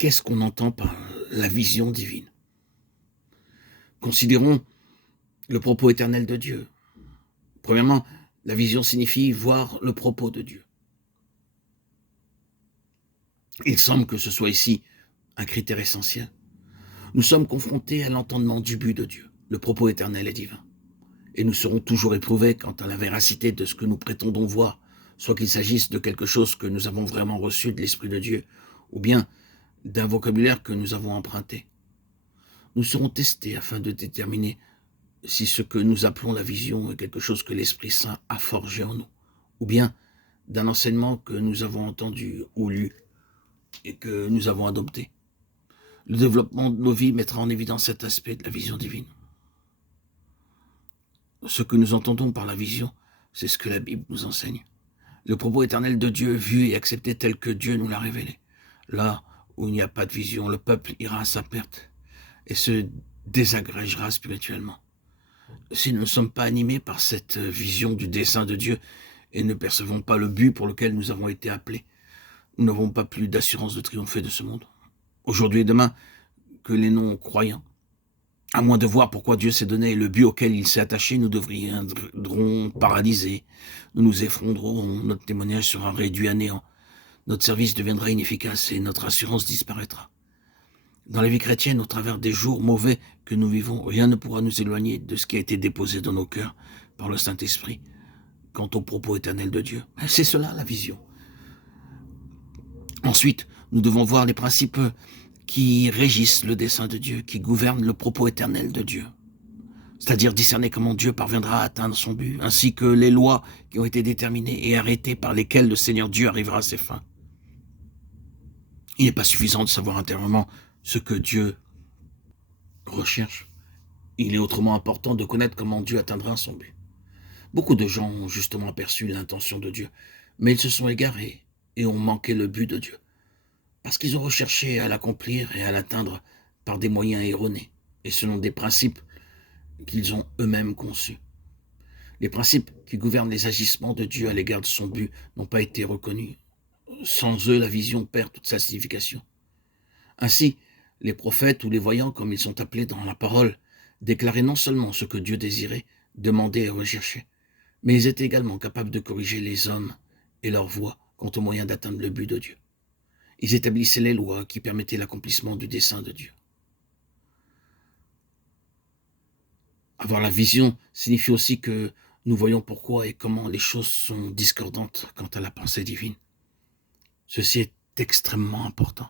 qu'est-ce qu'on entend par la vision divine? Considérons le propos éternel de Dieu. Premièrement, la vision signifie voir le propos de Dieu. Il semble que ce soit ici un critère essentiel. Nous sommes confrontés à l'entendement du but de Dieu. Le propos éternel est divin. Et nous serons toujours éprouvés quant à la véracité de ce que nous prétendons voir, soit qu'il s'agisse de quelque chose que nous avons vraiment reçu de l'Esprit de Dieu, ou bien d'un vocabulaire que nous avons emprunté. Nous serons testés afin de déterminer si ce que nous appelons la vision est quelque chose que l'Esprit Saint a forgé en nous, ou bien d'un enseignement que nous avons entendu ou lu et que nous avons adopté. Le développement de nos vies mettra en évidence cet aspect de la vision divine. Ce que nous entendons par la vision, c'est ce que la Bible nous enseigne. Le propos éternel de Dieu vu et accepté tel que Dieu nous l'a révélé. Là où il n'y a pas de vision, le peuple ira à sa perte et se désagrégera spirituellement. Si nous ne sommes pas animés par cette vision du dessein de Dieu et ne percevons pas le but pour lequel nous avons été appelés, nous n'avons pas plus d'assurance de triompher de ce monde. Aujourd'hui et demain, que les non-croyants, à moins de voir pourquoi Dieu s'est donné le but auquel il s'est attaché, nous deviendrons paralysés, nous nous effondrerons, notre témoignage sera réduit à néant, notre service deviendra inefficace et notre assurance disparaîtra. Dans la vie chrétienne, au travers des jours mauvais que nous vivons, rien ne pourra nous éloigner de ce qui a été déposé dans nos cœurs par le Saint-Esprit quant au propos éternel de Dieu. C'est cela la vision. Ensuite, nous devons voir les principes qui régissent le dessein de Dieu, qui gouvernent le propos éternel de Dieu. C'est-à-dire discerner comment Dieu parviendra à atteindre son but, ainsi que les lois qui ont été déterminées et arrêtées par lesquelles le Seigneur Dieu arrivera à ses fins. Il n'est pas suffisant de savoir intérieurement ce que Dieu recherche. Il est autrement important de connaître comment Dieu atteindra son but. Beaucoup de gens ont justement aperçu l'intention de Dieu, mais ils se sont égarés et ont manqué le but de Dieu, parce qu'ils ont recherché à l'accomplir et à l'atteindre par des moyens erronés et selon des principes qu'ils ont eux-mêmes conçus. Les principes qui gouvernent les agissements de Dieu à l'égard de son but n'ont pas été reconnus. Sans eux, la vision perd toute sa signification. Ainsi, les prophètes ou les voyants, comme ils sont appelés dans la parole, déclaraient non seulement ce que Dieu désirait, demandait et recherchait, mais ils étaient également capables de corriger les hommes et leur voix quant aux moyens d'atteindre le but de Dieu. Ils établissaient les lois qui permettaient l'accomplissement du dessein de Dieu. Avoir la vision signifie aussi que nous voyons pourquoi et comment les choses sont discordantes quant à la pensée divine. Ceci est extrêmement important.